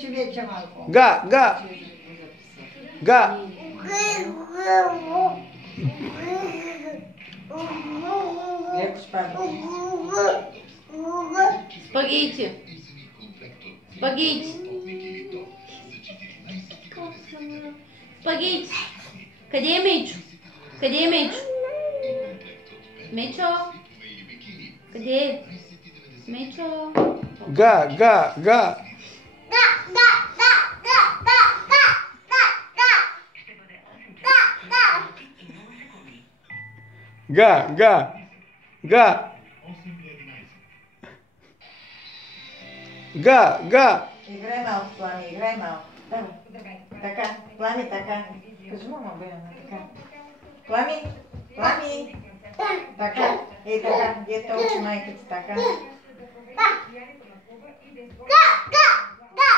Човече малко. Га, га. Га. Леко спада. Спагети. Спагети. Спагети. Къде е Мечо? Къде е Мечо? Мечо? Къде е? Мечо? Га, га, га. Га, га. Га. Га, га. Играй малко, Плани, играй малко. Давай. Така, Плани, така. Кажи мама, Бояна, така. Плани, Плани. Така, така, дето учи майката, така. Га, га, га.